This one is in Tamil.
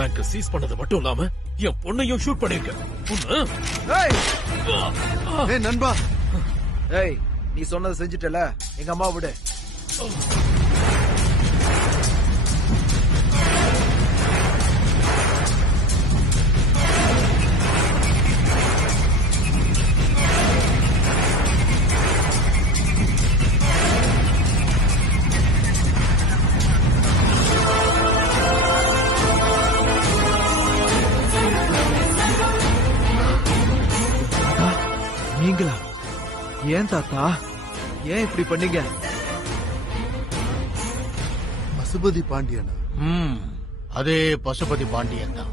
பேங்க் சீஸ் பண்ணது மட்டும் இல்லாம என் பொண்ணையும் ஷூட் பண்ணிருக்க. நண்பா, ஏய் நீ சொன்னதை செஞ்சுட்டல, எங்க அம்மா விடு. நீங்களா? ஏன் தாத்தா, ஏன் இப்படி பண்ணீங்க? பசுபதி பாண்டியனா? அதே பசுபதி பாண்டியன் தான்.